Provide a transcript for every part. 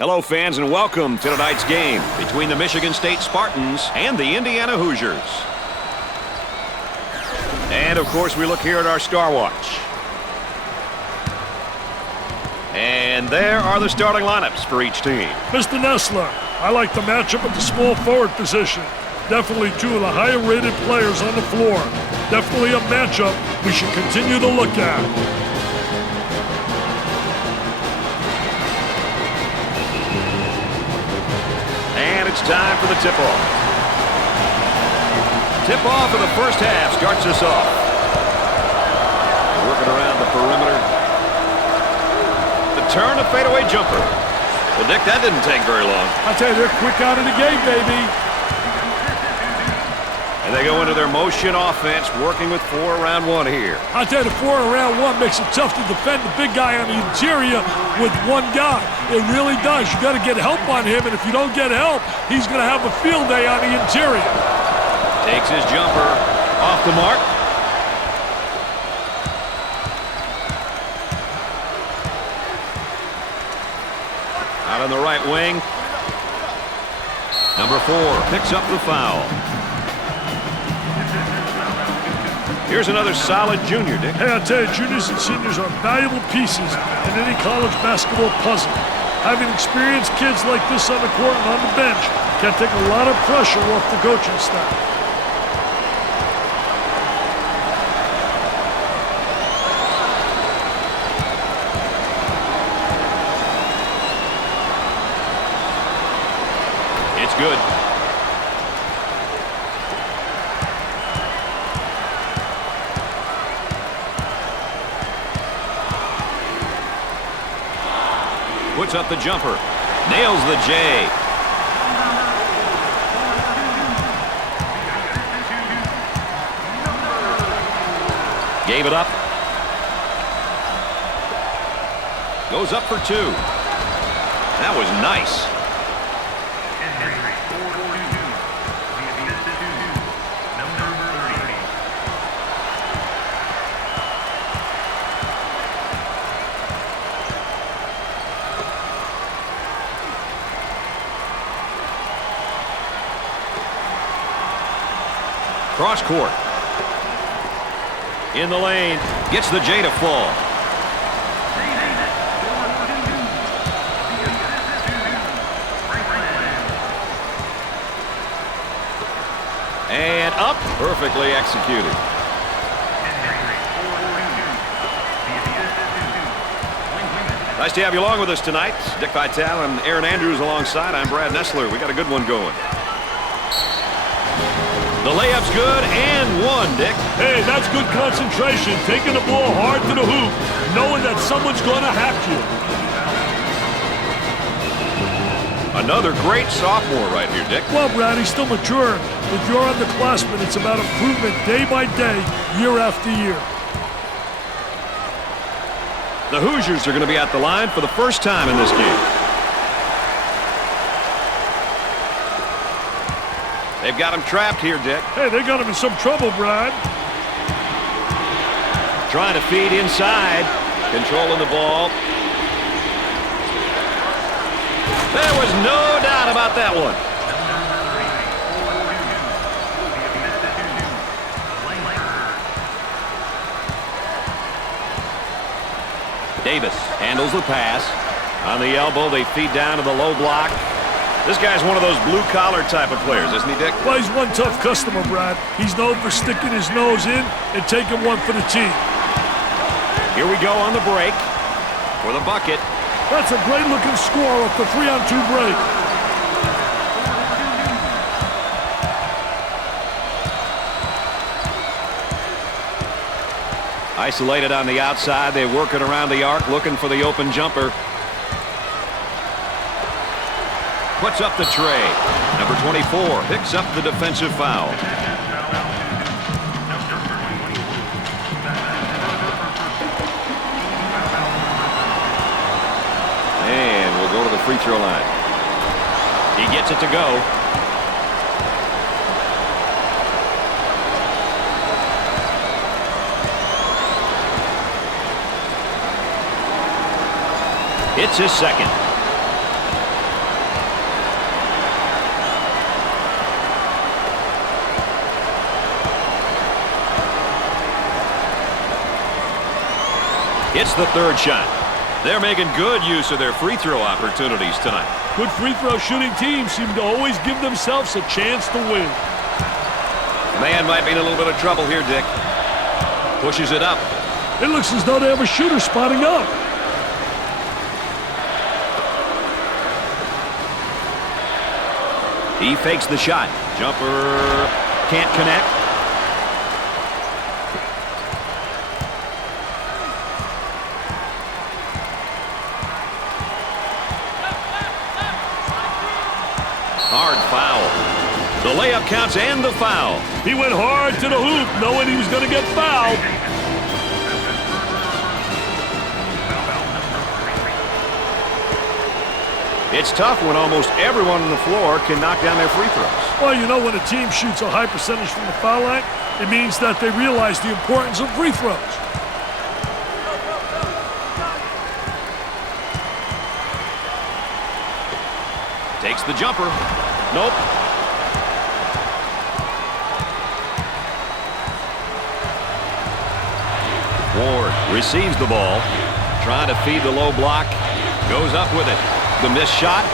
Hello, fans, and welcome to tonight's game between the Michigan State Spartans and the Indiana Hoosiers. And, of course, we look here at our Star Watch. And there are the starting lineups for each team. Mr. Nessler, I like the matchup at the small forward position. Definitely two of the higher-rated players on the floor. Definitely a matchup we should continue to look at. And it's time for the tip-off. Tip-off of the first half starts us off. Working around the perimeter. The turn, a fadeaway jumper. Well, Dick, that didn't take very long. I tell you, they're quick out of the game, baby. And they go into their motion offense, working with 4 around 1 here. I tell you, the 4 around 1 makes it tough to defend the big guy on the interior with one guy. It really does. You got to get help on him, and if you don't get help, he's going to have a field day on the interior. Takes his jumper off the mark. Out on the right wing. Number 4 picks up the foul. Here's another solid junior, Dick. Hey, I tell you, juniors and seniors are valuable pieces in any college basketball puzzle. Having experienced kids like this on the court and on the bench can take a lot of pressure off the coaching staff. It's good. Puts up the jumper. Nails the J. Gave it up. Goes up for 2. That was nice. Cross court. In the lane. Gets the J to fall. And up. Perfectly executed. Nice to have you along with us tonight. Dick Vitale and Aaron Andrews alongside. I'm Brad Nessler. We got a good one going. The layup's good and 1, Dick. Hey, that's good concentration. Taking the ball hard to the hoop, knowing that someone's going to hack you. Another great sophomore right here, Dick. Well, Brad, he's still mature. If you're underclassmen, it's about improvement day by day, year after year. The Hoosiers are going to be at the line for the first time in this game. They've got him trapped here, Dick. Hey, they got him in some trouble, Brad. Trying to feed inside. Controlling the ball. There was no doubt about that one. Davis handles the pass. On the elbow, they feed down to the low block. This guy's one of those blue-collar type of players, isn't he, Dick? Well, he's one tough customer, Brad. He's known for sticking his nose in and taking one for the team. Here we go on the break for the bucket. That's a great-looking score off the 3-on-2 break. Isolated on the outside. They work it around the arc, looking for the open jumper. Puts up the tray. Number 24 picks up the defensive foul. And we'll go to the free throw line. He gets it to go. It's his second. It's the third shot. They're making good use of their free throw opportunities tonight. Good free throw shooting teams seem to always give themselves a chance to win. Man might be in a little bit of trouble here, Dick. Pushes it up. It looks as though they have a shooter spotting up. He fakes the shot. Jumper can't connect. Hard foul. The layup counts and the foul. He went hard to the hoop, knowing he was going to get fouled. It's tough when almost everyone on the floor can knock down their free throws. Well, you know, when a team shoots a high percentage from the foul line, it means that they realize the importance of free throws. Takes the jumper. Nope. Ward receives the ball. Trying to feed the low block. Goes up with it. The missed shot.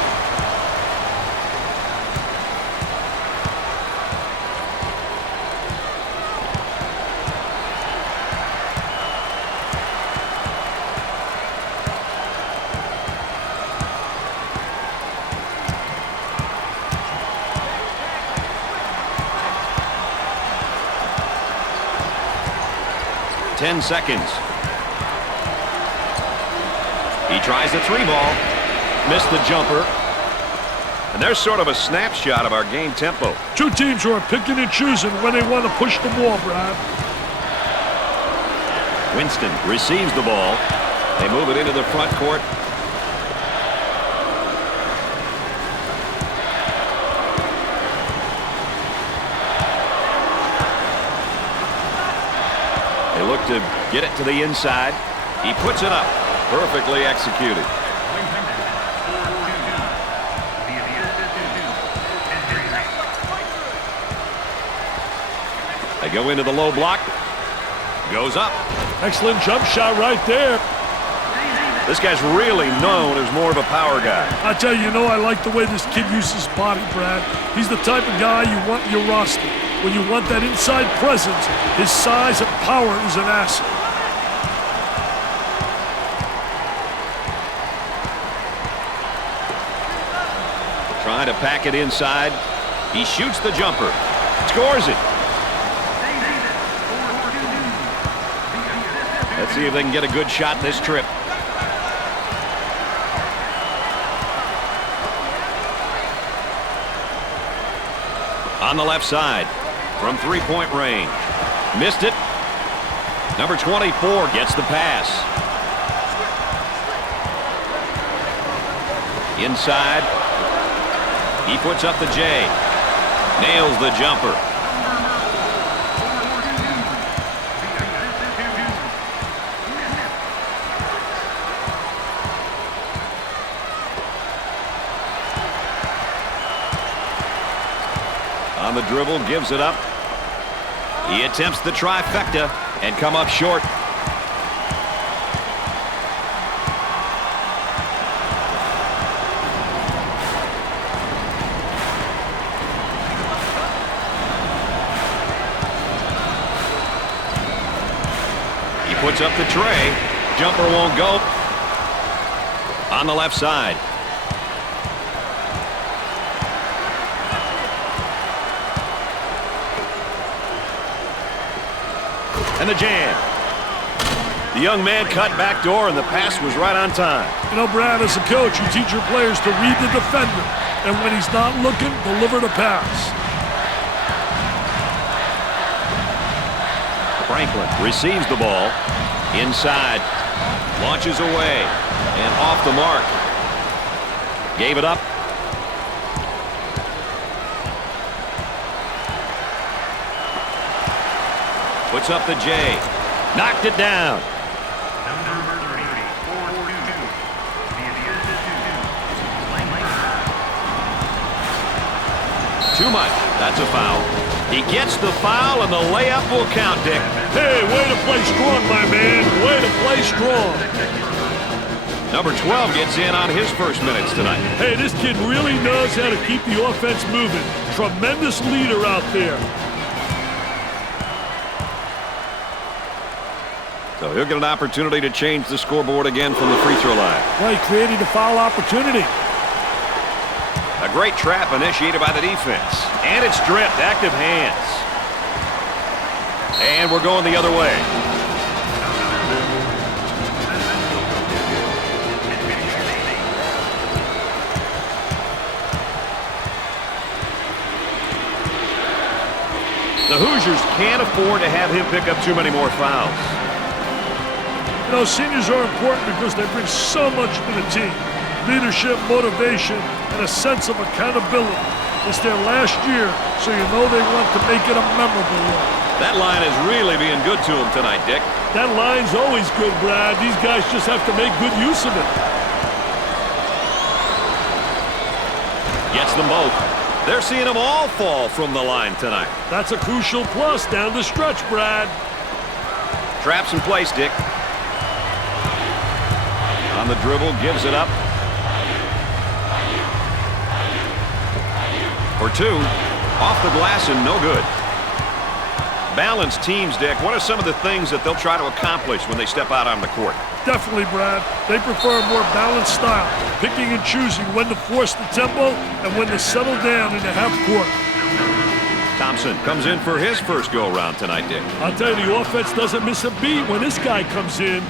Ten seconds. He tries the three ball. Missed the jumper. And there's sort of a snapshot of our game tempo. Two teams who are picking and choosing when they want to push the ball, Brad. Winston receives the ball. They move it into the front court. They look to get it to the inside. He puts it up. Perfectly executed. They go into the low block. Goes up. Excellent jump shot right there. This guy's really known as more of a power guy. I tell you, I like the way this kid uses his body, Brad. He's the type of guy you want in your roster. When you want that inside presence, his size and power is an asset. Trying to pack it inside. He shoots the jumper. Scores it. Let's see if they can get a good shot this trip. On the left side from three-point range. Missed it. Number 24 gets the pass. Inside. He puts up the J. Nails the jumper. On the dribble, gives it up. He attempts the trifecta and come up short. He puts up the tray. Jumper won't go. On the left side. And the jam. The young man cut back door, and the pass was right on time. Brad, as a coach, you teach your players to read the defender. And when he's not looking, deliver the pass. Franklin receives the ball. Inside. Launches away. And off the mark. Gave it up. Puts up the J. Knocked it down. Too much. That's a foul. He gets the foul, and the layup will count, Dick. Hey, way to play strong, my man. Way to play strong. strong. Number 12 gets in on his first minutes tonight. Hey, this kid really knows how to keep the offense moving. Tremendous leader out there. So he'll get an opportunity to change the scoreboard again from the free throw line. Well, he created a foul opportunity. A great trap initiated by the defense. And it's stripped. Active hands. And we're going the other way. The Hoosiers can't afford to have him pick up too many more fouls. You know, seniors are important because they bring so much to the team. Leadership, motivation, and a sense of accountability. It's their last year, so you know they want to make it a memorable one. That line is really being good to him tonight, Dick. That line's always good, Brad. These guys just have to make good use of it. Gets them both. They're seeing them all fall from the line tonight. That's a crucial plus down the stretch, Brad. Traps in place, Dick. On the dribble, gives it up. For two. Off the glass and no good. Balanced teams, Dick. What are some of the things that they'll try to accomplish when they step out on the court? Definitely, Brad. They prefer a more balanced style, picking and choosing when to force the tempo and when to settle down in the half court. Thompson comes in for his first go-around tonight, Dick. I'll tell you, the offense doesn't miss a beat when this guy comes in.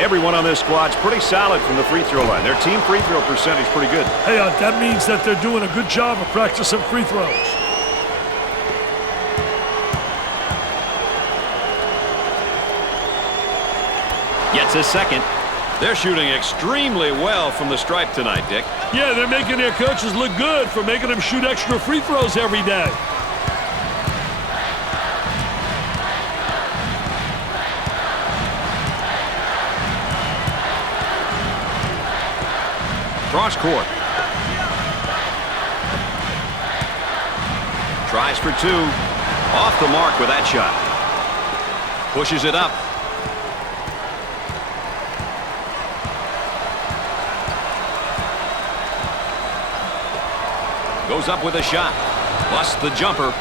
Everyone on this squad's pretty solid from the free throw line. Their team free throw percentage is pretty good. Hey, that means that they're doing a good job of practicing free throws. Gets his second. They're shooting extremely well from the stripe tonight, Dick. Yeah, they're making their coaches look good for making them shoot extra free throws every day. Cross court. Tries for two. Off the mark with that shot. Pushes it up. Goes up with a shot. Busts the jumper.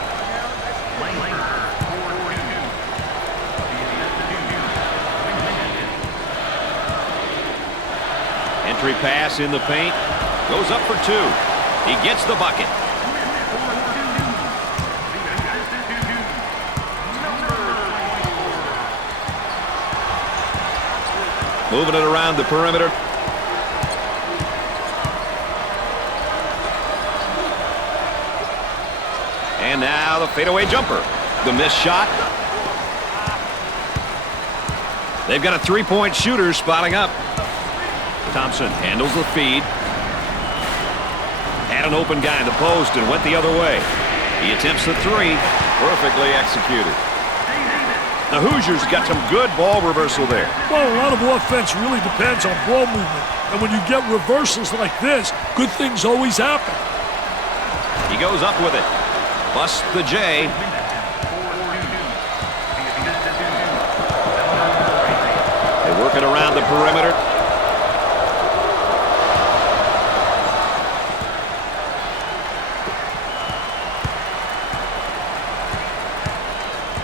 Entry pass in the paint. Goes up for two. He gets the bucket. Moving it around the perimeter. And now the fadeaway jumper. The missed shot. They've got a three-point shooter spotting up. Thompson handles the feed. Had an open guy in the post and went the other way. He attempts the three. Perfectly executed. The Hoosiers got some good ball reversal there. Well, a lot of offense really depends on ball movement. And when you get reversals like this, good things always happen. He goes up with it. Busts the J. They work it around the perimeter.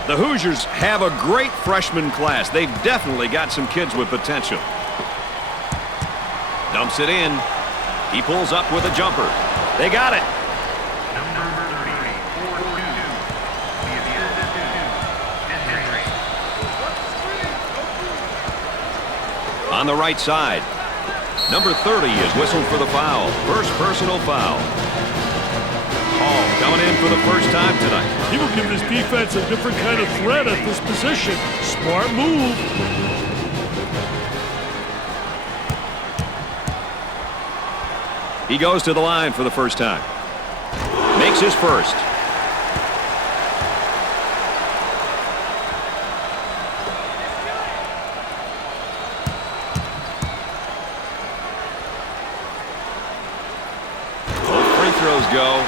The Hoosiers have a great freshman class. They've definitely got some kids with potential. Dumps it in. He pulls up with a jumper. They got it. On the right side. Number 30 is whistled for the foul. First personal foul. Hall coming in for the first time tonight. He will give his defense a different kind of threat at this position. Smart move. He goes to the line for the first time. Makes his first. Both free throws go.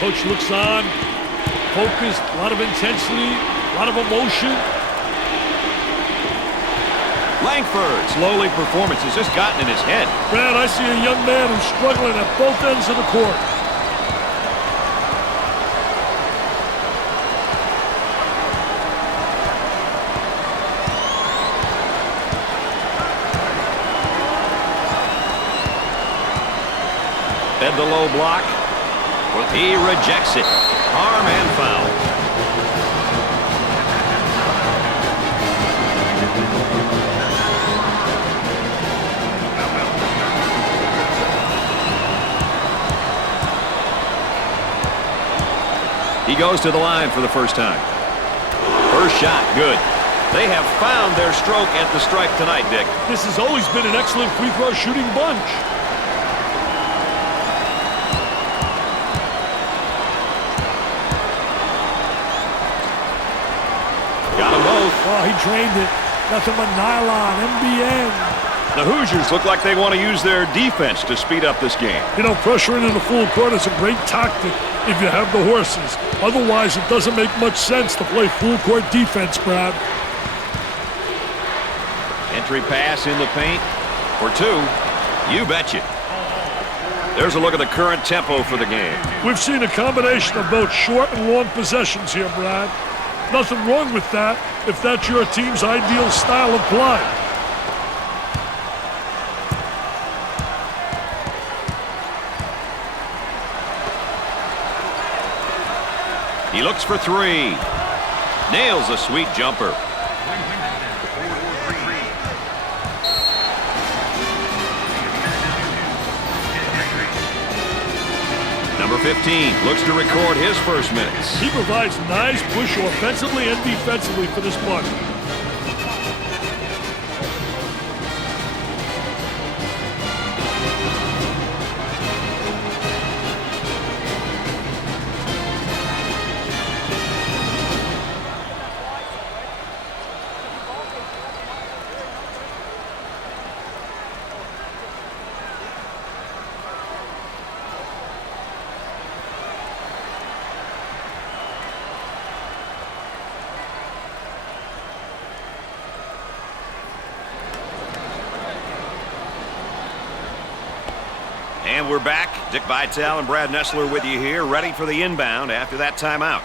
Coach looks on, focused, a lot of intensity, a lot of emotion. Langford, slowly performance has just gotten in his head. Brad, I see a young man who's struggling at both ends of the court. Fed the low block. He rejects it. Arm and foul. He goes to the line for the first time. First shot, good. They have found their stroke at the stripe tonight, Dick. This has always been an excellent free throw shooting bunch. Got them both. Oh, he drained it. Nothing but nylon, MBN. The Hoosiers look like they want to use their defense to speed up this game. You know, pressuring in the full court is a great tactic if you have the horses. Otherwise, it doesn't make much sense to play full court defense, Brad. Entry pass in the paint for two. You betcha. There's a look at the current tempo for the game. We've seen a combination of both short and long possessions here, Brad. Nothing wrong with that if that's your team's ideal style of play. He looks for three. Nails a sweet jumper. Number 15 looks to record his first minutes. He provides nice push offensively and defensively for this bunch. And we're back. Dick Vitale and Brad Nessler with you here, ready for the inbound after that timeout.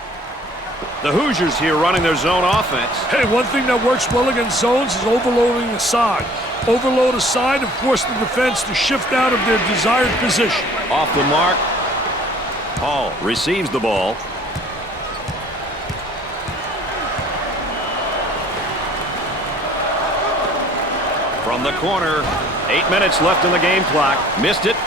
The Hoosiers here running their zone offense. Hey, one thing that works well against zones is overloading the side. Overload a side and force the defense to shift out of their desired position. Off the mark. Hall receives the ball. From the corner, 8 minutes left in the game clock. Missed it.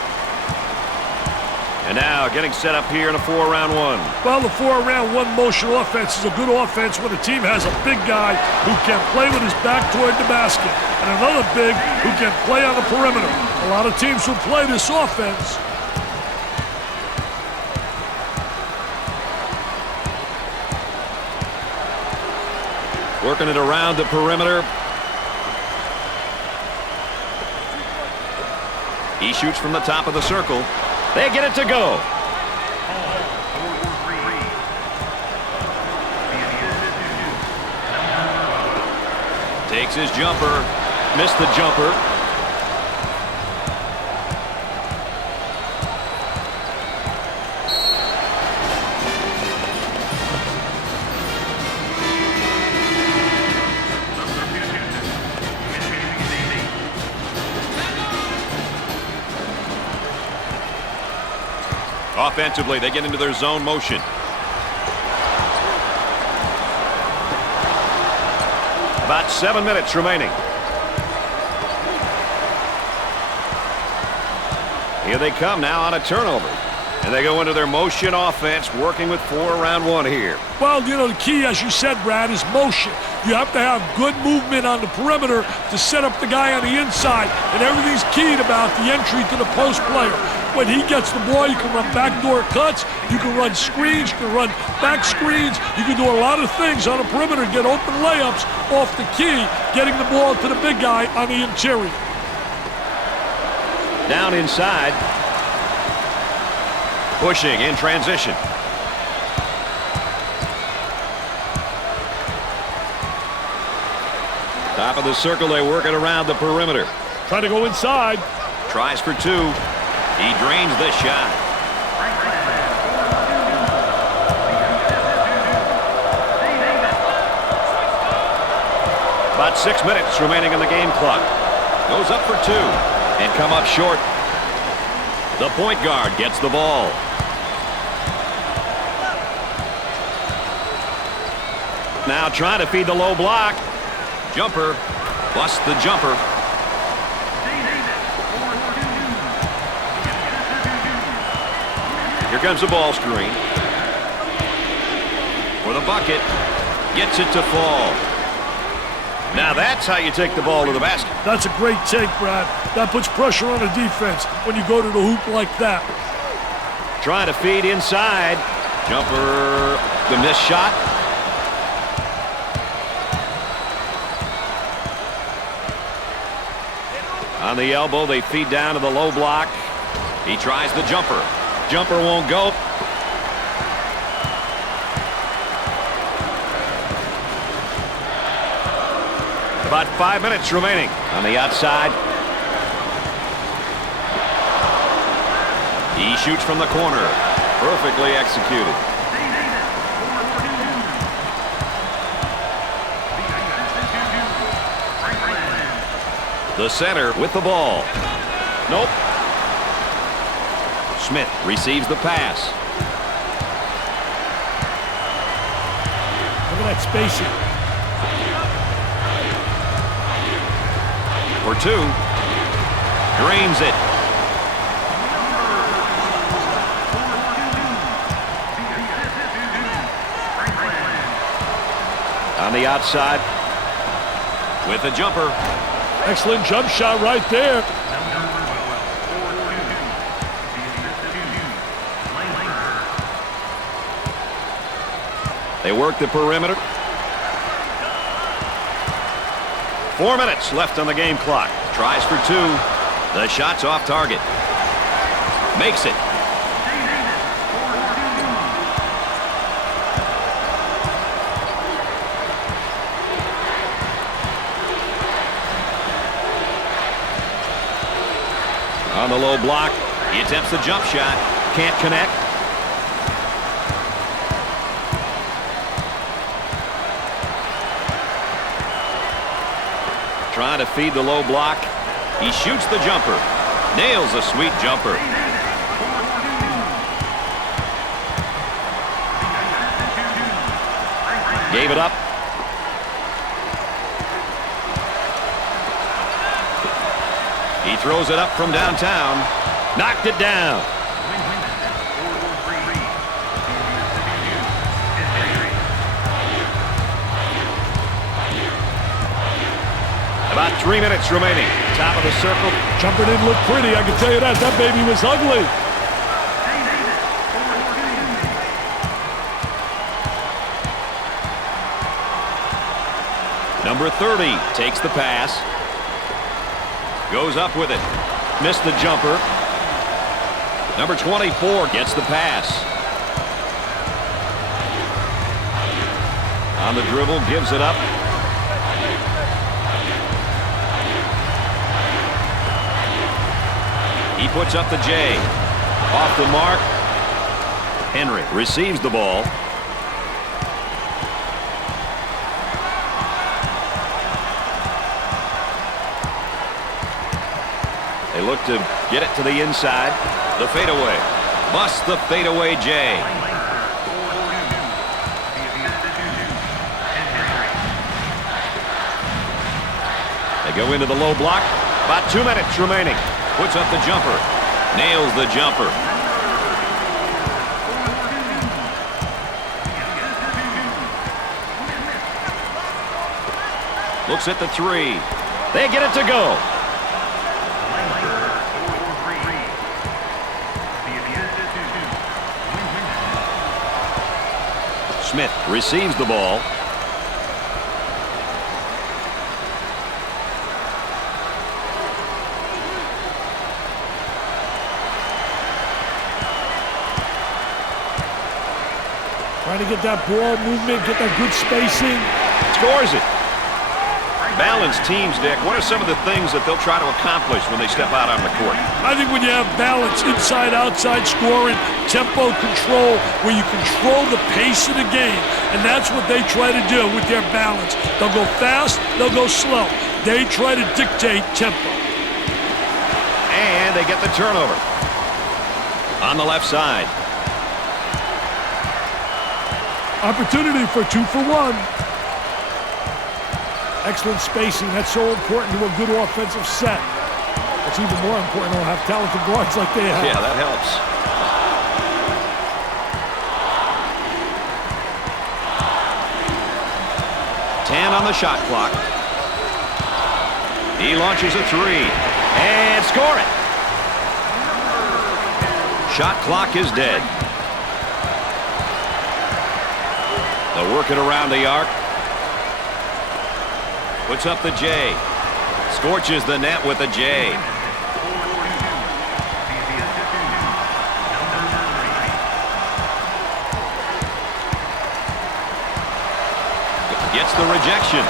And now getting set up here in a 4-round one. Well, the 4-round one motion offense is a good offense when the team has a big guy who can play with his back toward the basket and another big who can play on the perimeter. A lot of teams will play this offense. Working it around the perimeter. He shoots from the top of the circle. They get it to go. Takes his jumper. Missed the jumper. Offensively, they get into their zone motion. About 7 minutes remaining. Here they come now on a turnover. And they go into their motion offense, working with 4-round one here. Well, you know, the key, as you said, Brad, is motion. You have to have good movement on the perimeter to set up the guy on the inside. And everything's keyed about the entry to the post player. When he gets the ball, you can run backdoor cuts, you can run screens, you can run back screens. You can do a lot of things on the perimeter, get open layups off the key, getting the ball to the big guy on the interior. Down inside. Pushing in transition. Top of the circle, they work it around the perimeter. Trying to go inside. Tries for two. He drains the shot. About 6 minutes remaining on the game clock. Goes up for two and come up short. The point guard gets the ball. Now trying to feed the low block. Jumper. Busts the jumper. Here comes the ball screen. For the bucket. Gets it to fall. Now that's how you take the ball to the basket. That's a great take, Brad. That puts pressure on the defense when you go to the hoop like that. Trying to feed inside. Jumper. The missed shot. On the elbow, they feed down to the low block. He tries the jumper. Jumper won't go. About 5 minutes remaining on the outside. He shoots from the corner. Perfectly executed. The center with the ball. Nope. Smith receives the pass. Look at that spacing. For two. Drains it. On the outside. With a jumper. Excellent jump shot right there. They work the perimeter. 4 minutes left on the game clock. Tries for two. The shot's off target. Makes it. On the low block. He attempts the jump shot. Can't connect. Trying to feed the low block. He shoots the jumper. Nails a sweet jumper. Gave it up. He throws it up from downtown. Knocked it down. About 3 minutes remaining. Top of the circle. Jumper didn't look pretty, I can tell you that. That baby was ugly. Number 30 takes the pass. Goes up with it. Missed the jumper. Number 24 gets the pass. On the dribble, gives it up. He puts up the J. Off the mark. Henry receives the ball. They look to get it to the inside. The fadeaway. Busts the fadeaway J. They go into the low block. About 2 minutes remaining. Puts up the jumper. Nails the jumper. Looks at the three. They get it to go. Smith receives the ball. Trying to get that ball movement, get that good spacing. Scores it. Balanced teams, Dick, what are some of the things that they'll try to accomplish when they step out on the court? I think when you have balance, inside, outside scoring, tempo control, where you control the pace of the game, and that's what they try to do with their balance. They'll go fast, they'll go slow. They try to dictate tempo. And they get the turnover. On the left side. Opportunity for 2 for 1. Excellent spacing. That's so important to a good offensive set. It's even more important to have talented guards like they have. Yeah, that helps. Ten on the shot clock. He launches a three. And score it. Shot clock is dead. They'll work it around the arc. Puts up the J. Scorches the net with a J. Gets the rejection.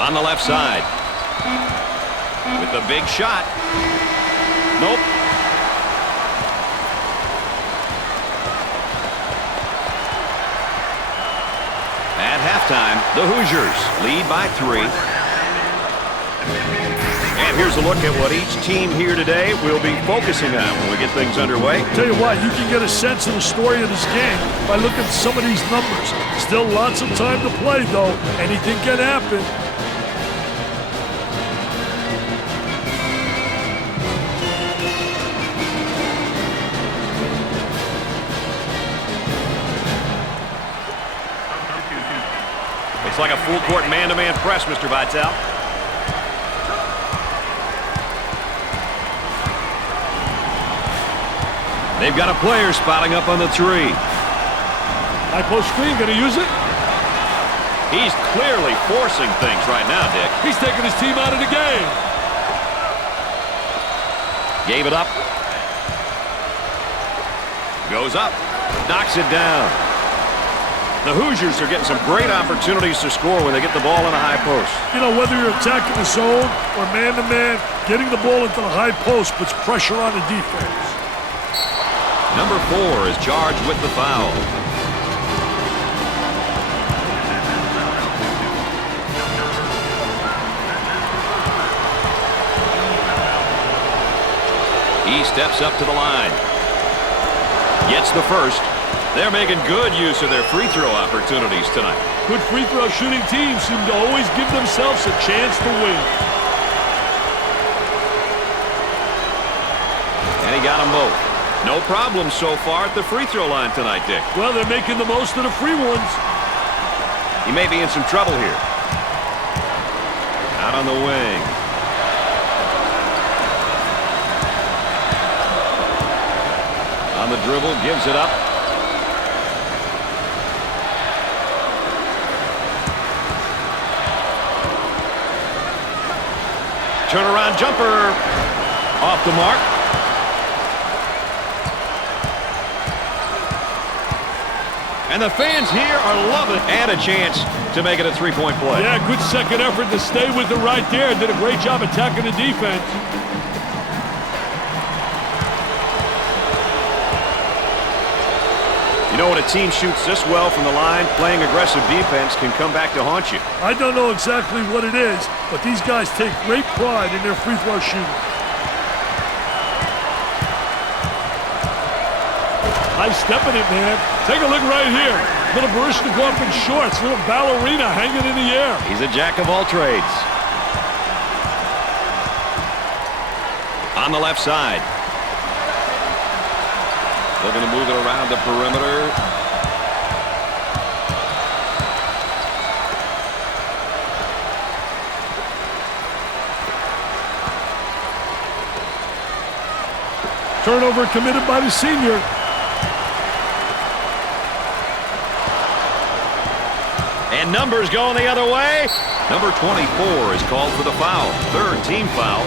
On the left side. With the big shot. Nope. At halftime, the Hoosiers lead by 3. And here's a look at what each team here today will be focusing on when we get things underway. Tell you what, you can get a sense of the story of this game by looking at some of these numbers. Still lots of time to play, though. Anything can happen. It's like a full-court man-to-man press, Mr. Vitale. They've got a player spotting up on the 3. High post screen, gonna use it? He's clearly forcing things right now, Dick. He's taking his team out of the game. Gave it up. Goes up. Knocks it down. The Hoosiers are getting some great opportunities to score when they get the ball in a high post. You know, whether you're attacking the zone or man-to-man, getting the ball into the high post puts pressure on the defense. Number 4 is charged with the foul. He steps up to the line. Gets the first. They're making good use of their free throw opportunities tonight. Good free throw shooting teams seem to always give themselves a chance to win. And he got them both. No problem so far at the free throw line tonight, Dick. Well, they're making the most of the free ones. He may be in some trouble here. Out on the wing. On the dribble, gives it up. Turnaround jumper off the mark. And the fans here are loving it. And a chance to make it a three-point play. Yeah, good second effort to stay with it right there. Did a great job attacking the defense. You know, when a team shoots this well from the line, playing aggressive defense can come back to haunt you. I don't know exactly what it is, but these guys take great pride in their free throw shooting. High stepping it, man. Take a look right here. Little Baryshnikov in shorts, little ballerina hanging in the air. He's a jack of all trades. On the left side. Looking to move it around the perimeter. Turnover committed by the senior. And numbers going the other way. Number 24 is called for the foul. Third team foul.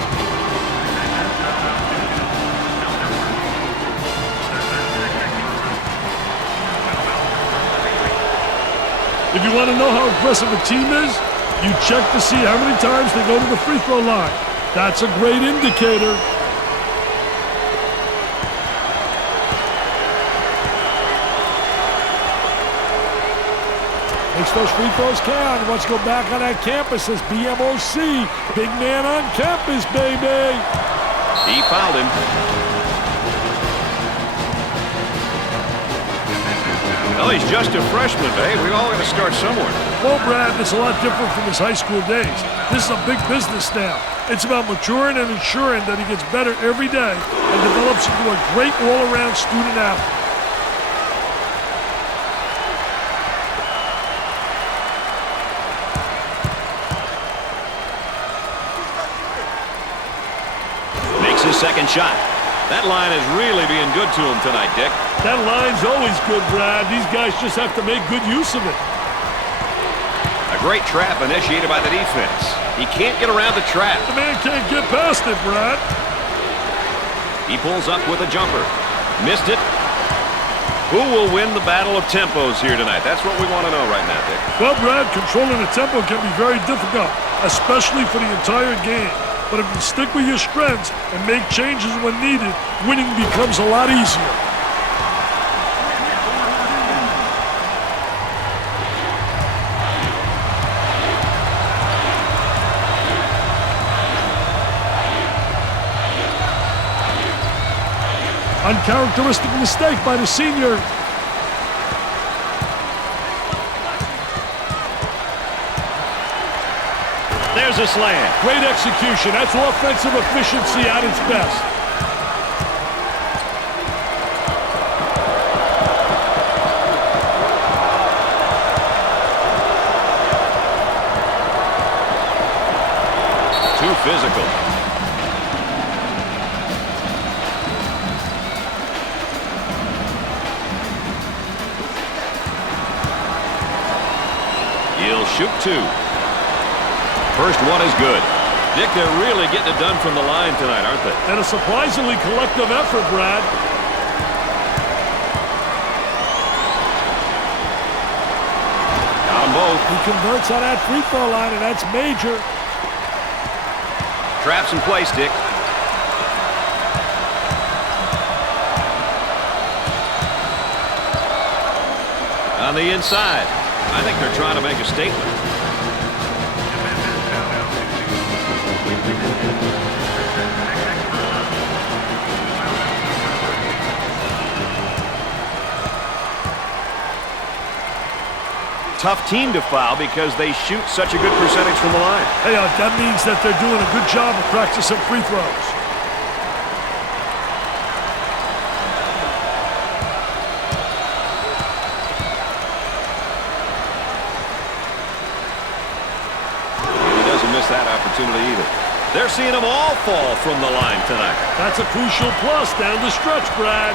If you want to know how aggressive a team is, you check to see how many times they go to the free throw line. That's a great indicator. Makes those free throws count. Wants to go back on that campus as BMOC. Big man on campus, baby. He fouled him. Well, he's just a freshman, but hey, we all got to start somewhere. Well, Brad, it's a lot different from his high school days. This is a big business now. It's about maturing and ensuring that he gets better every day and develops into a great all-around student athlete. Makes his second shot. That line is really being good to him tonight, Dick. That line's always good, Brad. These guys just have to make good use of it. A great trap initiated by the defense. He can't get around the trap. The man can't get past it, Brad. He pulls up with a jumper. Missed it. Who will win the battle of tempos here tonight? That's what we want to know right now, Dick. Well, Brad, controlling the tempo can be very difficult, especially for the entire game. But if you stick with your strengths and make changes when needed, winning becomes a lot easier. Uncharacteristic mistake by the senior. There's a slam. Great execution. That's offensive efficiency at its best. Too physical. He'll shoot two. First one is good. Dick, they're really getting it done from the line tonight, aren't they? And a surprisingly collective effort, Brad. Got them both. He converts on that free throw line, and that's major. Traps in place, Dick. On the inside. I think they're trying to make a statement. Tough team to foul because they shoot such a good percentage from the line. Hey, that means that they're doing a good job of practicing free throws. He doesn't miss that opportunity either. They're seeing them all fall from the line tonight. That's a crucial plus down the stretch, Brad.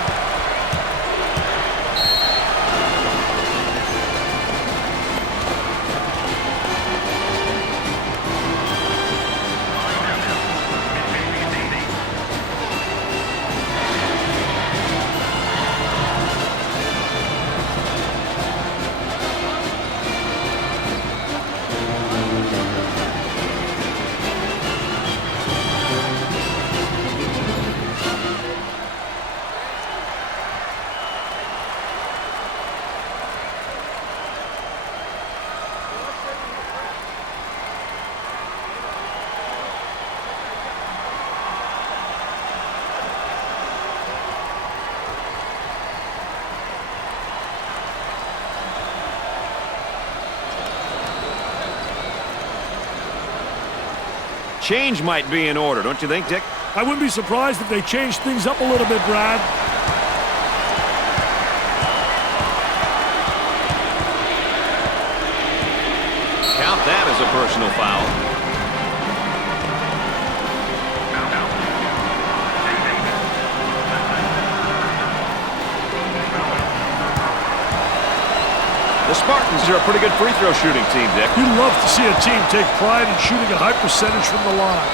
Change might be in order, don't you think, Dick? I wouldn't be surprised if they changed things up a little bit, Brad. Count that as a personal foul. The Spartans are a pretty good free throw shooting team, Dick. You'd love to see a team take pride in shooting a high percentage from the line.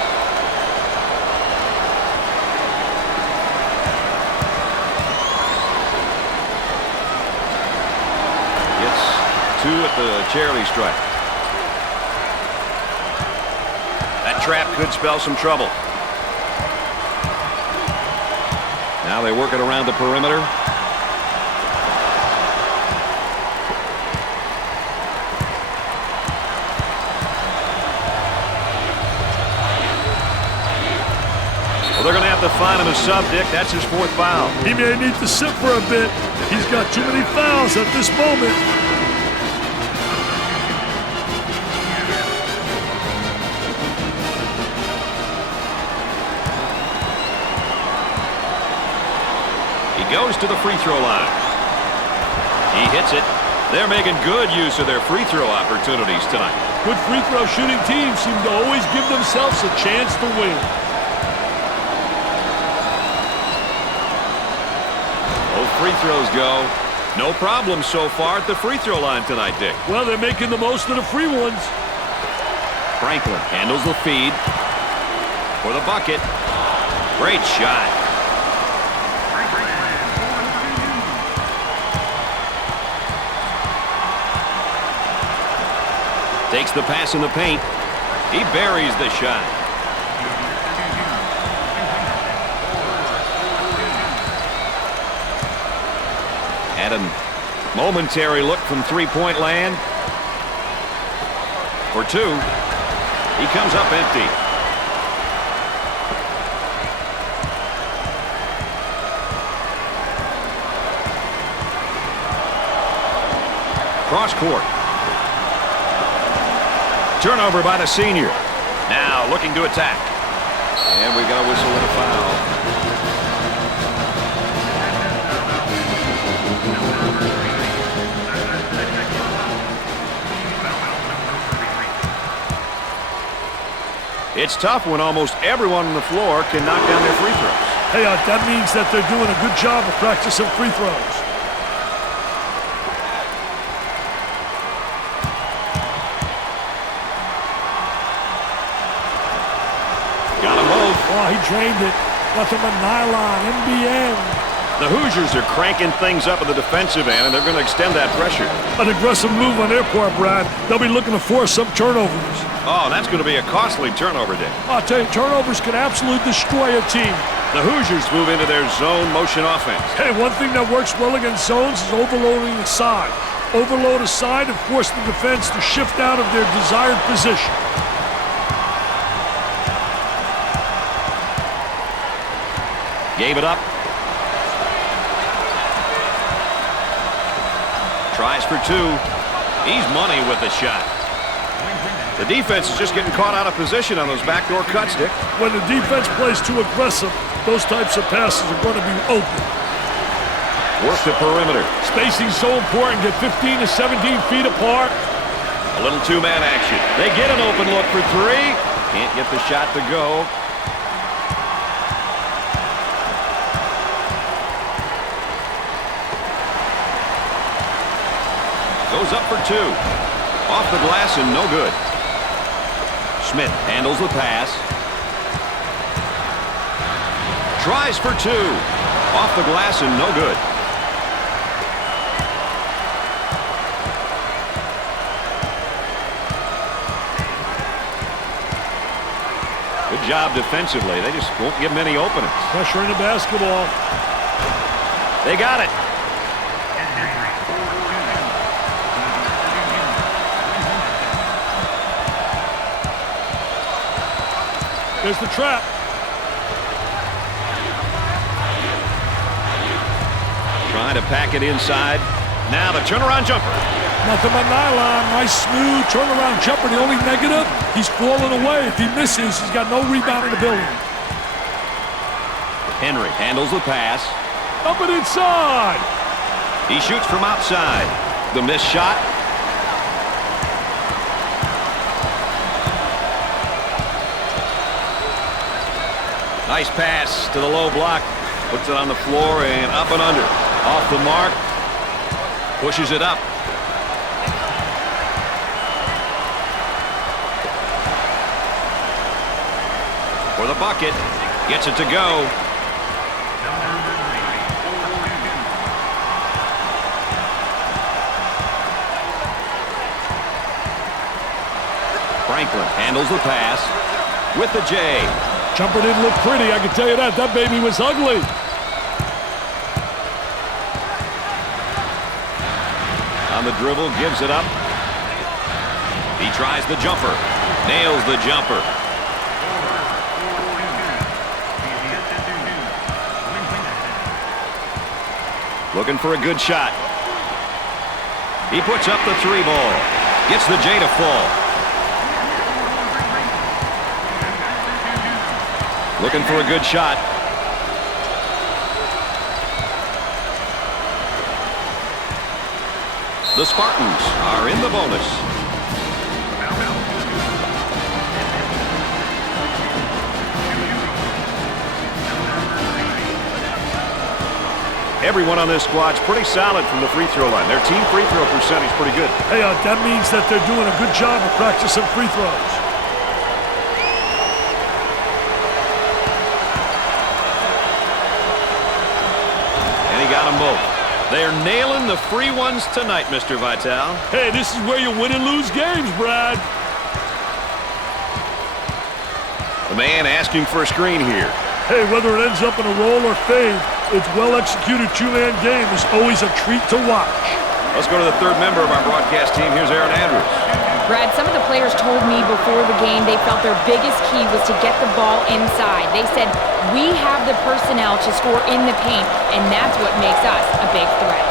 Gets 2 2 at the charity stripe. That trap could spell some trouble. Now they work it around the perimeter. Well, they're going to have to find him a sub, Dick. That's his 4th foul. He may need to sit for a bit. He's got too many fouls at this moment. He goes to the free throw line. He hits it. They're making good use of their free throw opportunities tonight. Good free throw shooting teams seem to always give themselves a chance to win. Both free throws go. No problem so far at the free throw line tonight, Dick. Well, they're making the most of the free ones. Franklin handles the feed for the bucket. Great shot. Takes the pass in the paint. He buries the shot. Had a momentary look from three-point land. For 2. He comes up empty. Cross court. Turnover by the senior. Now looking to attack. And we got a whistle and a foul. It's tough when almost everyone on the floor can knock down their free throws. Hey, that means that they're doing a good job of practicing free throws. Got them both. Oh, he drained it. Nothing but nylon, NBN. The Hoosiers are cranking things up at the defensive end, and they're going to extend that pressure. An aggressive move on their part, Brad. They'll be looking to force some turnovers. Oh, that's going to be a costly turnover, Dick. I'll tell you, turnovers can absolutely destroy a team. The Hoosiers move into their zone motion offense. Hey, one thing that works well against zones is overloading the side. Overload a side and force the defense to shift out of their desired position. Gave it up. Tries for 2. He's money with the shot. The defense is just getting caught out of position on those backdoor cuts, Dick. When the defense plays too aggressive, those types of passes are going to be open. Work the perimeter. Spacing's so important. Get 15 to 17 feet apart. A little two-man action. They get an open look for 3. Can't get the shot to go. Goes up for 2. Off the glass and no good. Smith handles the pass. Tries for 2. Off the glass and no good. Good job defensively. They just won't give many openings. Pressure in the basketball. They got it. There's the trap. Trying to pack it inside. Now the turnaround jumper. Nothing but nylon. Nice smooth turnaround jumper. The only negative, he's falling away. If he misses, he's got no rebounding ability. Henry handles the pass. Up and inside. He shoots from outside. The missed shot. Nice pass to the low block. Puts it on the floor and up and under. Off the mark. Pushes it up. For the bucket. Gets it to go. Franklin handles the pass with the J. Jumper didn't look pretty, I can tell you that. That baby was ugly. On the dribble, gives it up. He tries the jumper. Nails the jumper. Looking for a good shot. He puts up the 3 ball. Gets the J to fall. Looking for a good shot. The Spartans are in the bonus. Everyone on this squad's pretty solid from the free throw line. Their team free throw percentage is pretty good. Hey, that means that they're doing a good job of practicing free throws. And he got them both. They're nailing the free ones tonight, Mr. Vitale. Hey, this is where you win and lose games, Brad. The man asking for a screen here. Hey, whether it ends up in a roll or fade, its well-executed two-man game is always a treat to watch. Let's go to the third member of our broadcast team. Here's Aaron Andrews. Brad, some of the players told me before the game they felt their biggest key was to get the ball inside. They said, we have the personnel to score in the paint, and that's what makes us a big threat.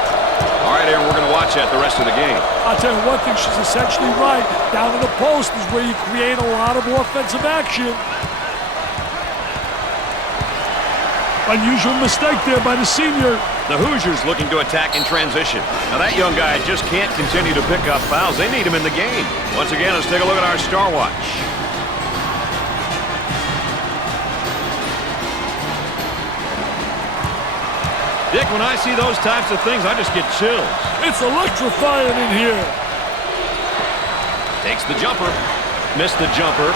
All right, Aaron, we're going to watch that the rest of the game. I'll tell you one thing, she's essentially right. Down in the post is where you create a lot of offensive action. Unusual mistake there by the senior. The Hoosiers looking to attack in transition. Now that young guy just can't continue to pick up fouls. They need him in the game. Once again, let's take a look at our star watch. Dick, when I see those types of things, I just get chills. It's electrifying in here. Takes the jumper. Missed the jumper.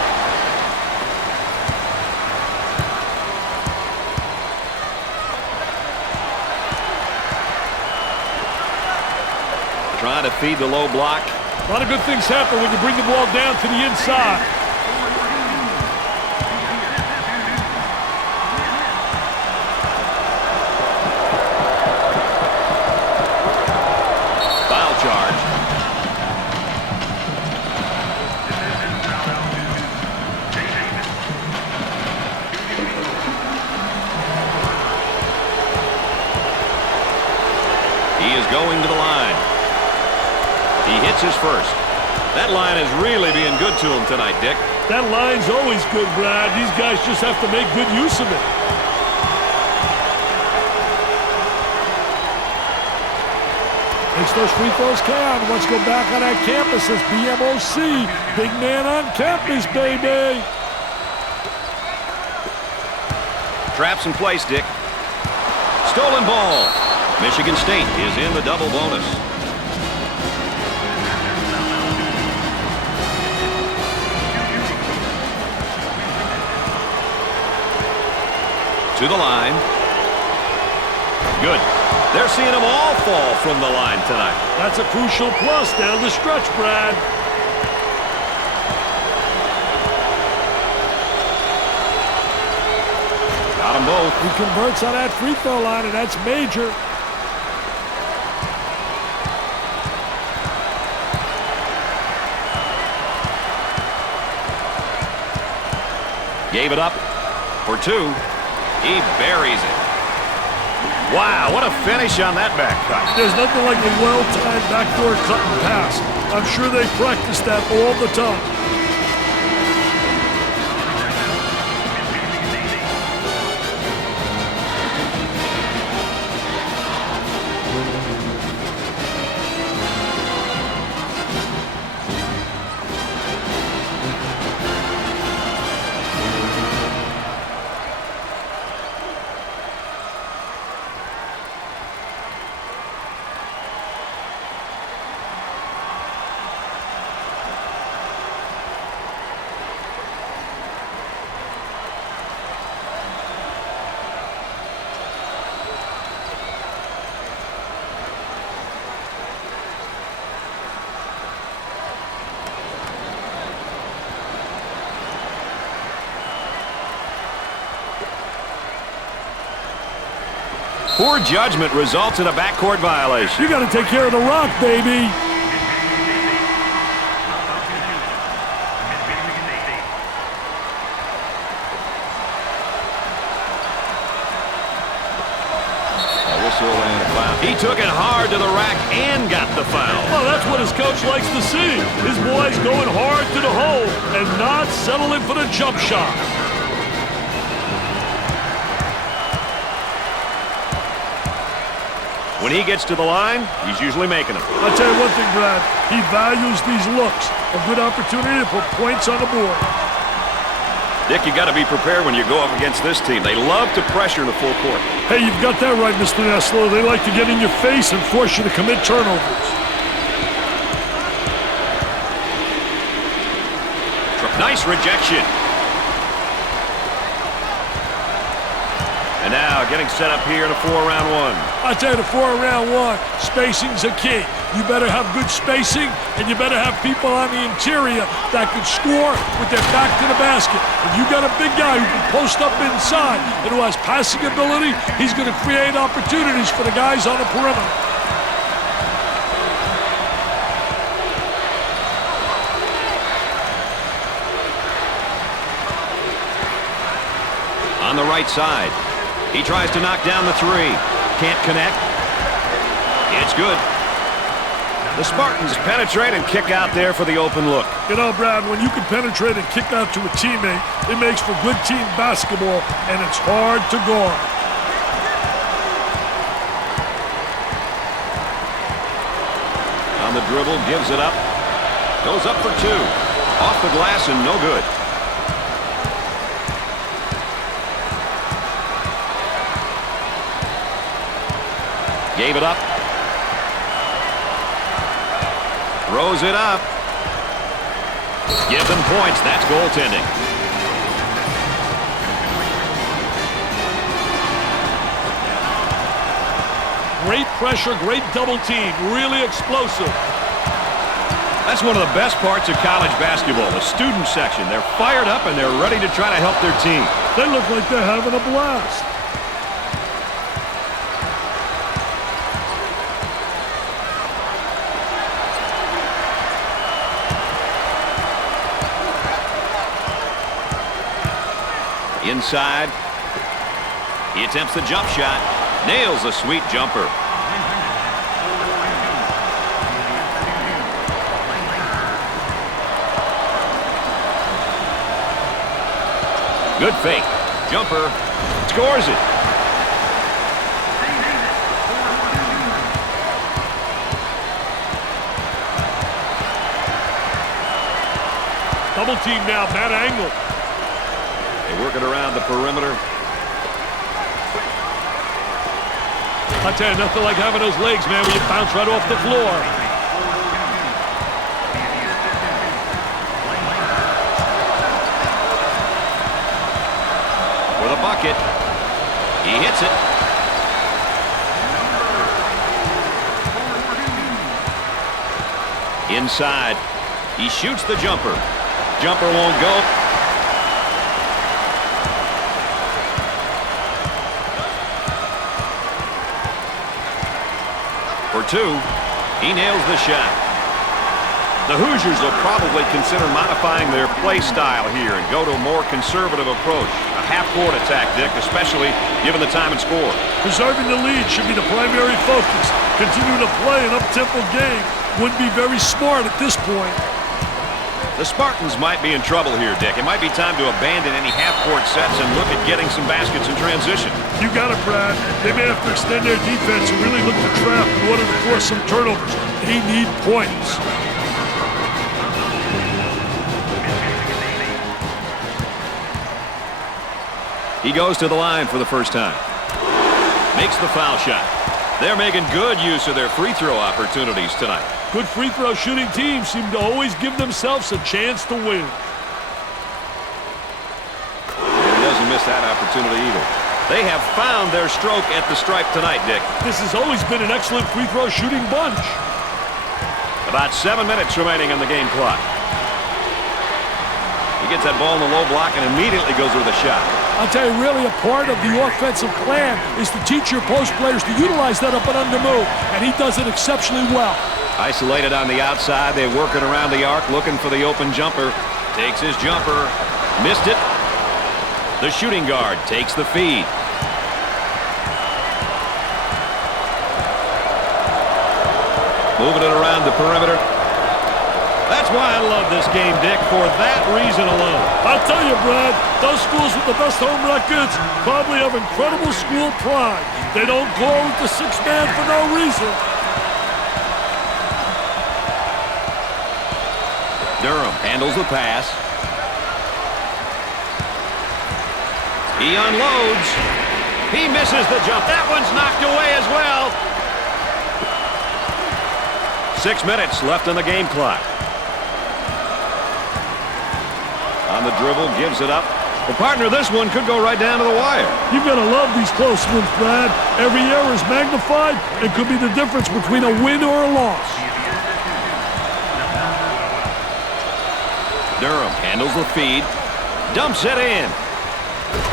Trying to feed the low block. A lot of good things happen when you bring the ball down to the inside. Foul charge. He is going to the line. He hits his first. That line is really being good to him tonight, Dick. That line's always good, Brad. These guys just have to make good use of it. Makes those free throws count. Let's go back on that campus. It's BMOC. Big man on campus, baby. Traps in place, Dick. Stolen ball. Michigan State is in the double bonus. To the line. Good. They're seeing them all fall from the line tonight. That's a crucial plus down the stretch, Brad. Got them both. He converts on that free throw line, and that's major. Gave it up for 2. He buries it. Wow, what a finish on that back cut. There's nothing like a well-timed backdoor cut and pass. I'm sure they practice that all the time. Poor judgment results in a backcourt violation. You got to take care of the rock, baby. He took it hard to the rack and got the foul. Well, that's what his coach likes to see. His boys going hard to the hole and not settling for the jump shot. When he gets to the line, he's usually making them. I'll tell you one thing, Brad. He values these looks. A good opportunity to put points on the board. Dick, you got to be prepared when you go up against this team. They love to pressure the full court. Hey, you've got that right, Mr. Nestler. They like to get in your face and force you to commit turnovers. Nice rejection. And now getting set up here in a 4-round one. I tell you, the 4-round one, spacing's a key. You better have good spacing, and you better have people on the interior that can score with their back to the basket. If you got a big guy who can post up inside and who has passing ability, he's going to create opportunities for the guys on the perimeter. On the right side. He tries to knock down the three. Can't connect. It's good. The Spartans penetrate and kick out there for the open look. You know, Brad, when you can penetrate and kick out to a teammate, it makes for good team basketball, and it's hard to guard. On the dribble, gives it up. Goes up for two. Off the glass and no good. Gave it up. Throws it up. Give them points. That's goaltending. Great pressure, great double team. Really explosive. That's one of the best parts of college basketball, the student section. They're fired up and they're ready to try to help their team. They look like they're having a blast. Inside. He attempts the jump shot. Nails a sweet jumper. Good fake. Jumper. Scores it. Double team now, bad angle. They work it around the perimeter. I tell you, nothing like having those legs, man, where you bounce right off the floor. For the bucket. He hits it. Inside. He shoots the jumper. Jumper won't go. For two, he nails the shot. The Hoosiers will probably consider modifying their play style here and go to a more conservative approach. A half-court attack, Dick, especially given the time and score. Preserving the lead should be the primary focus. Continuing to play an up-tempo game would be very smart at this point. The Spartans might be in trouble here, Dick. It might be time to abandon any half-court sets and look at getting some baskets in transition. You got it, Brad. They may have to extend their defense and really look to trap in order to force some turnovers. They need points. He goes to the line for the first time. Makes the foul shot. They're making good use of their free throw opportunities tonight. Good free throw shooting teams seem to always give themselves a chance to win. And he doesn't miss that opportunity either. They have found their stroke at the stripe tonight, Dick. This has always been an excellent free throw shooting bunch. About 7 minutes remaining on the game clock. He gets that ball in the low block and immediately goes with a shot. I'll tell you, really a part of the offensive plan is to teach your post players to utilize that up and under move, and he does it exceptionally well. Isolated on the outside, they're working around the arc, looking for the open jumper. Takes his jumper, missed it. The shooting guard takes the feed. Moving it around the perimeter. That's why I love this game, Dick, for that reason alone. I'll tell you, Brad, those schools with the best home records probably have incredible school pride. They don't go with the sixth man for no reason. Durham handles the pass. He unloads. He misses the jump. That one's knocked away as well. 6 minutes left on the game clock. On the dribble, gives it up. Well, partner, this one could go right down to the wire. You've got to love these close ones, Brad. Every error is magnified and could be the difference between a win or a loss. Durham handles the feed, dumps it in.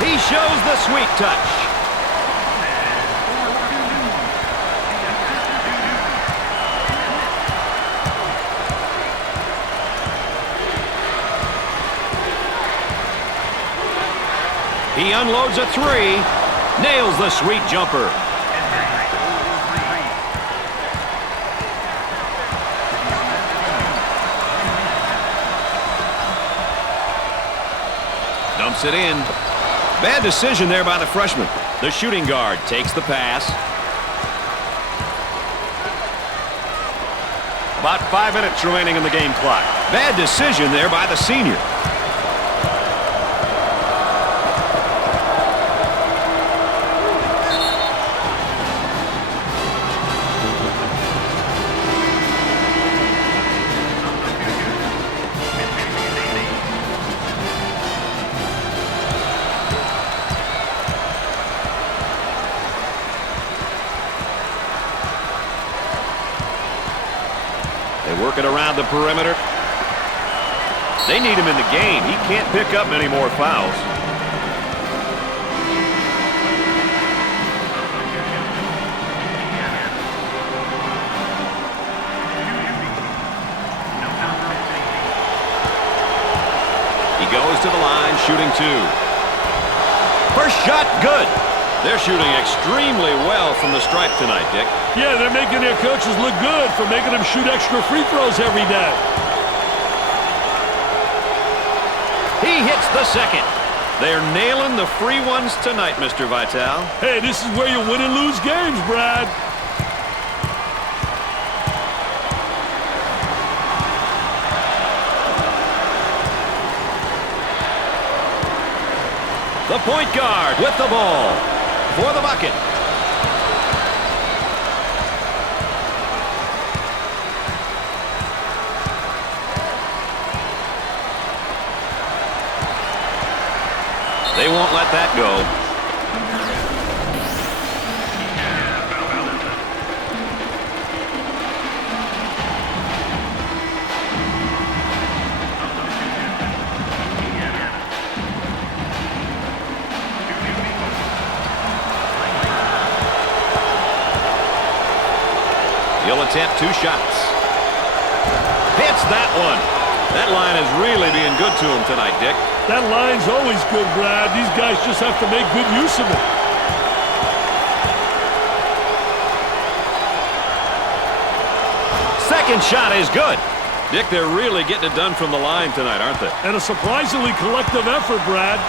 He shows the sweet touch. He unloads a three, nails the sweet jumper. Dumps it in. Bad decision there by the freshman. The shooting guard takes the pass. About 5 minutes remaining in the game clock. Bad decision there by the senior. Working around the perimeter. They need him in the game. He can't pick up many more fouls. He goes to the line, shooting two. First shot, good. They're shooting extremely well from the stripe tonight, Dick. Yeah, they're making their coaches look good for making them shoot extra free throws every day. He hits the second. They're nailing the free ones tonight, Mr. Vitale. Hey, this is where you win and lose games, Brad. The point guard with the ball for the bucket. They won't let that go. He'll attempt two shots. Hits that one. That line is really being good to him tonight, Dick. That line's always good, Brad. These guys just have to make good use of it. Second shot is good. Dick, they're really getting it done from the line tonight, aren't they? And a surprisingly collective effort, Brad.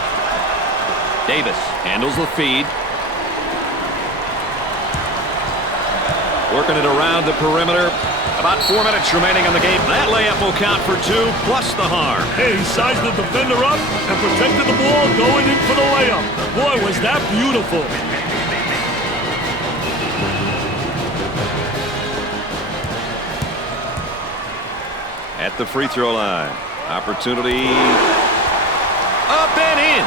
Davis handles the feed. Working it around the perimeter. About 4 minutes remaining in the game. That layup will count for two, plus the harm. Hey, he sized the defender up and protected the ball going in for the layup. Boy, was that beautiful. At the free throw line. Opportunity. Up and in.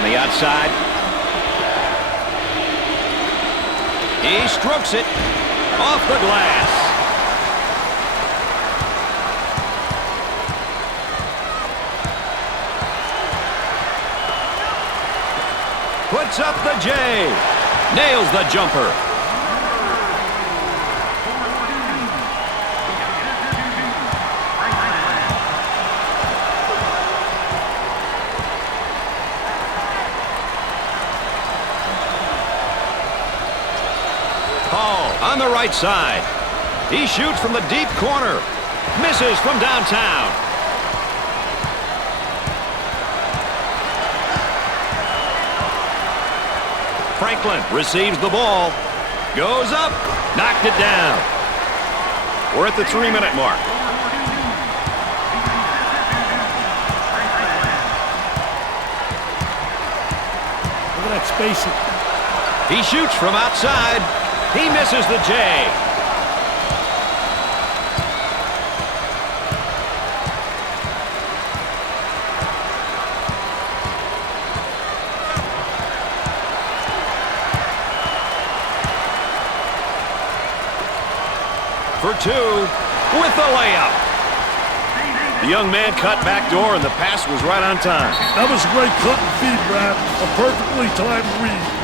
On the outside. He strokes it. Off the glass. Puts up the J. Nails the jumper. Paul on the right side. He shoots from the deep corner. Misses from downtown. Franklin receives the ball. Goes up. Knocked it down. We're at the 3-minute mark. Look at that spacing. He shoots from outside. He misses the J. For two with the layup. The young man cut back door, and the pass was right on time. That was a great cut and feed, Brad. A perfectly timed read.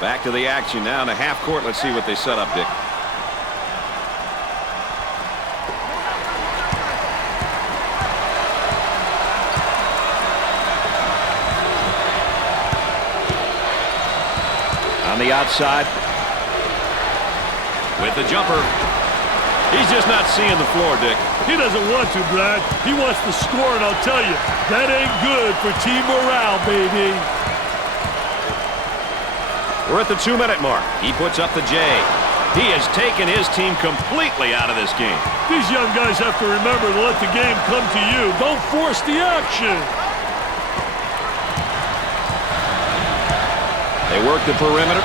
Back to the action now in the half court. Let's see what they set up, Dick. On the outside. With the jumper. He's just not seeing the floor, Dick. He doesn't want to, Brad. He wants to score, and I'll tell you, that ain't good for team morale, baby. We're at the 2-minute mark. He puts up the J. He has taken his team completely out of this game. These young guys have to remember to let the game come to you. Don't force the action. They work the perimeter.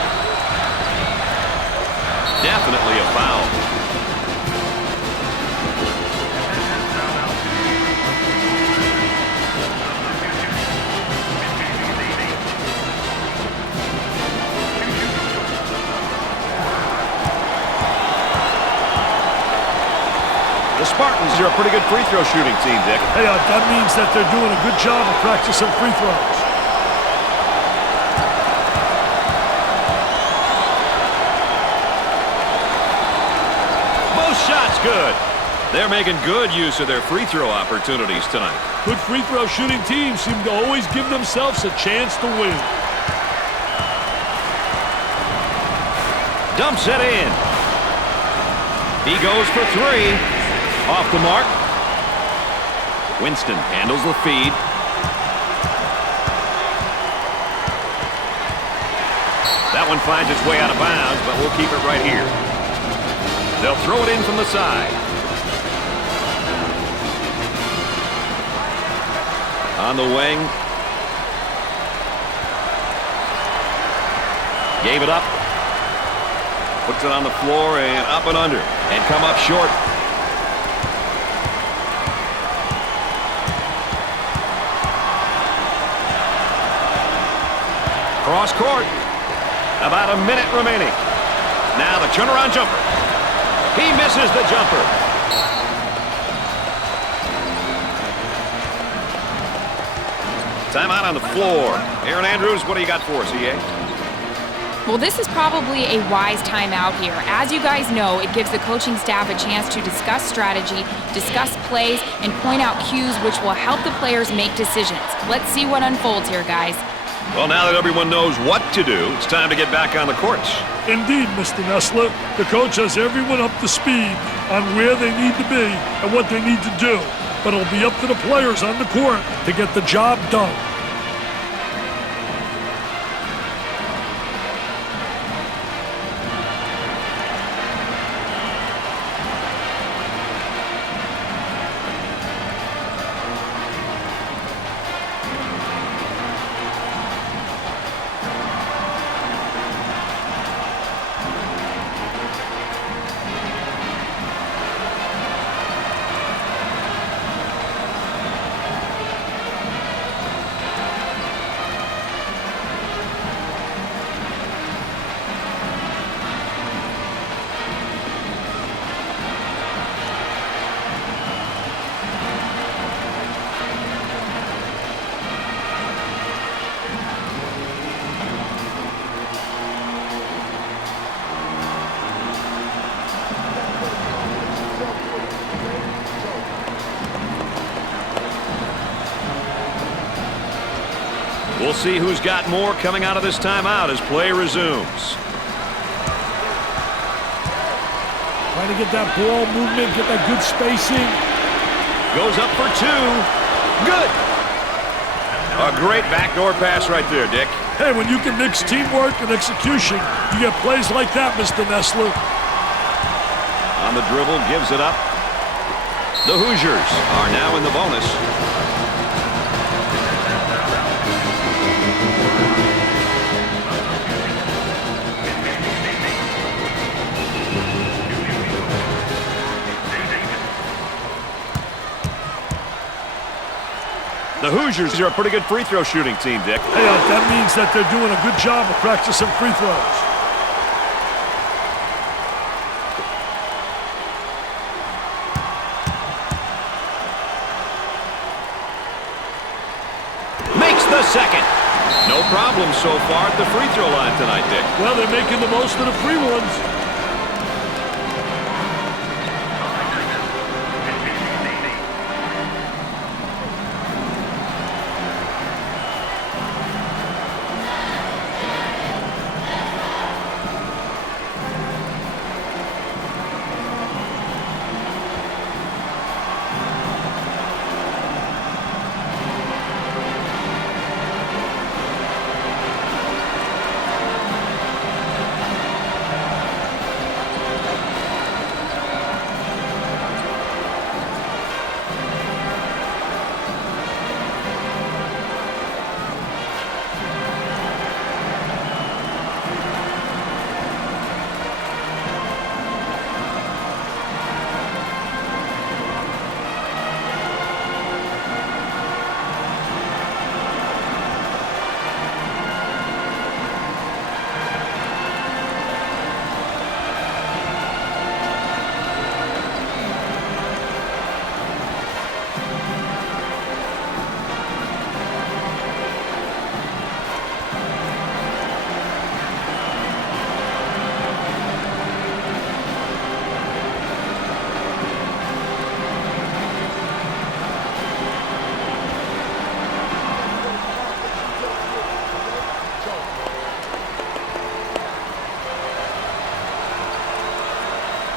Definitely a foul. The Spartans are a pretty good free throw shooting team, Dick. Hey, that means that they're doing a good job of practicing free throws. Both shots good. They're making good use of their free throw opportunities tonight. Good free throw shooting teams seem to always give themselves a chance to win. Dumps it in. He goes for three. Off the mark. Winston handles the feed. That one finds its way out of bounds, but we'll keep it right here. They'll throw it in from the side. On the wing. Gave it up. Puts it on the floor and up and under. And come up short. Cross court. About a minute remaining. Now the turnaround jumper. He misses the jumper. Timeout on the floor. Aaron Andrews, what do you got for us, EA? Well, this is probably a wise timeout here. As you guys know, it gives the coaching staff a chance to discuss strategy, discuss plays, and point out cues which will help the players make decisions. Let's see what unfolds here, guys. Well, now that everyone knows what to do, it's time to get back on the courts. Indeed, Mr. Nessler. The coach has everyone up to speed on where they need to be and what they need to do. But it'll be up to the players on the court to get the job done. We'll see who's got more coming out of this timeout as play resumes. Trying to get that ball movement, get that good spacing. Goes up for two. Good. A great backdoor pass right there, Dick. Hey, when you can mix teamwork and execution, you get plays like that, Mr. Nessler. On the dribble, gives it up. The Hoosiers are now in the bonus. The Hoosiers are a pretty good free throw shooting team, Dick. Hey, that means that they're doing a good job of practicing free throws. Makes the second. No problem so far at the free throw line tonight, Dick. Well, they're making the most of the free ones.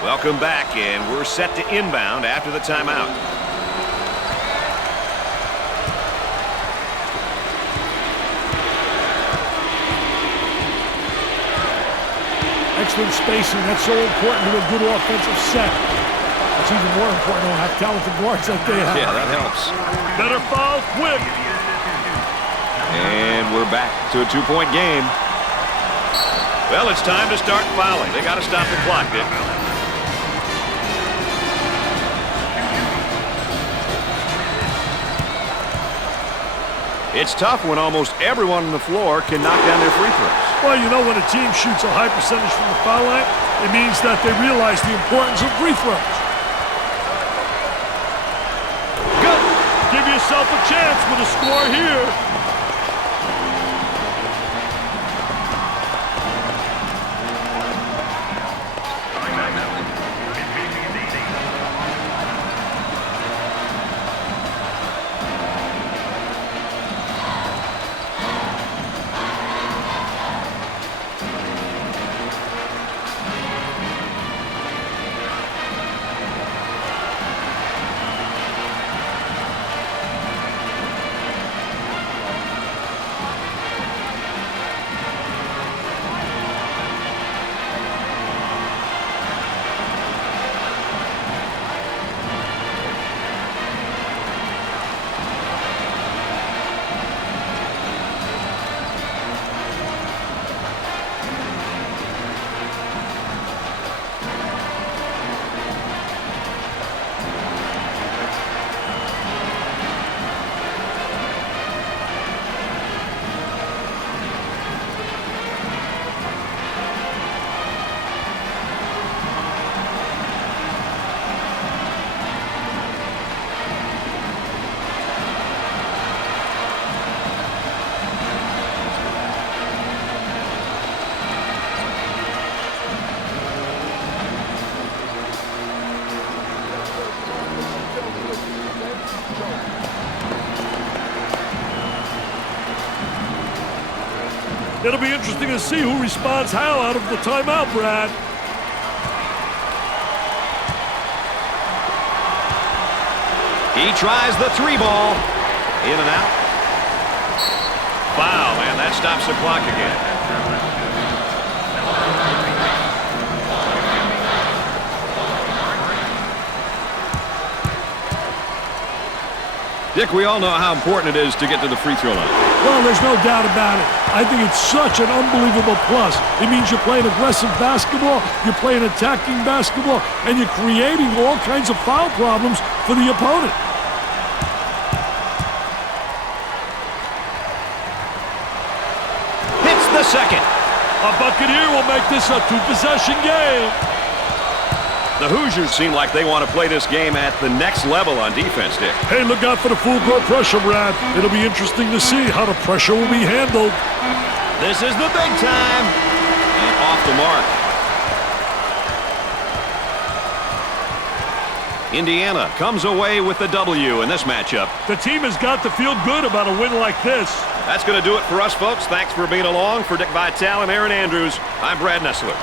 Welcome back, and we're set to inbound after the timeout. Excellent spacing. That's so important to a good offensive set. It's even more important to have talented guards like they have. Yeah, that helps. Better foul quick. And we're back to a two-point game. Well, it's time to start fouling. They got to stop the clock, Dick. It's tough when almost everyone on the floor can knock down their free throws. Well, you know, when a team shoots a high percentage from the foul line, it means that they realize the importance of free throws. Good. Give yourself a chance with a score here. It'll be interesting to see who responds how out of the timeout, Brad. He tries the three ball. In and out. Foul, and that stops the clock again. Dick, we all know how important it is to get to the free throw line. Well, there's no doubt about it. I think it's such an unbelievable plus. It means you're playing aggressive basketball, you're playing attacking basketball, and you're creating all kinds of foul problems for the opponent. Hits the second. A bucket here will make this a two-possession game. The Hoosiers seem like they want to play this game at the next level on defense, Dick. Hey, look out for the full court pressure, Brad. It'll be interesting to see how the pressure will be handled. This is the big time. And off the mark. Indiana comes away with the W in this matchup. The team has got to feel good about a win like this. That's going to do it for us, folks. Thanks for being along. For Dick Vitale and Aaron Andrews, I'm Brad Nessler.